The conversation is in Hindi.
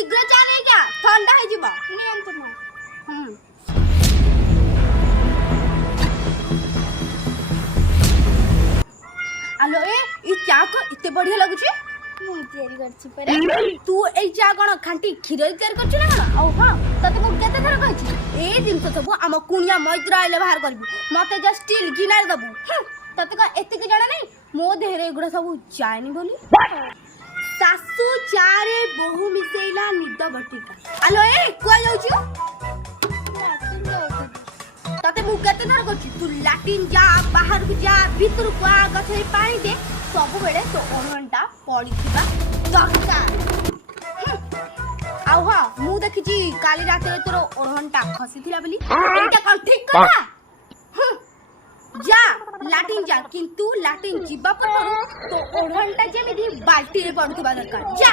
शीघ्र चले जा ठंडा है जीवा नियंत्रण मां आलो ए चा को इते बढ़िया लगुची मु तयारी करछि पर तू ए चा कोन खांटी खीर तयार करछु ना कोन औ हां तते मु केते थर कहछि ए जिंस सब हम कुनिया मैत्र आइले बाहर करबी मते जा स्टील गिनार दबु तते का एते के जाना नहीं मो देहरे गुडा सब जायनी बोली सासु चारे बहु मिसेइला निद बटिका आलो ए कुआ जाउछु तते मु केते थर कहछि तू लैट्रिन जा बाहर को जा भीतर को आ गथे पानी दे सब बेले तो घंटा पड़ीथिबा दरकार आउ हां मु देखिछि काली रात रे तोर घंटा खसीथिला बोली एटा कोन ठीक कथा जा लैट्रिन जा किंतु लैट्रिन जिबा पर तो घंटा जेमिदी बाल्टी रे पड़ुथिबा दरकार जा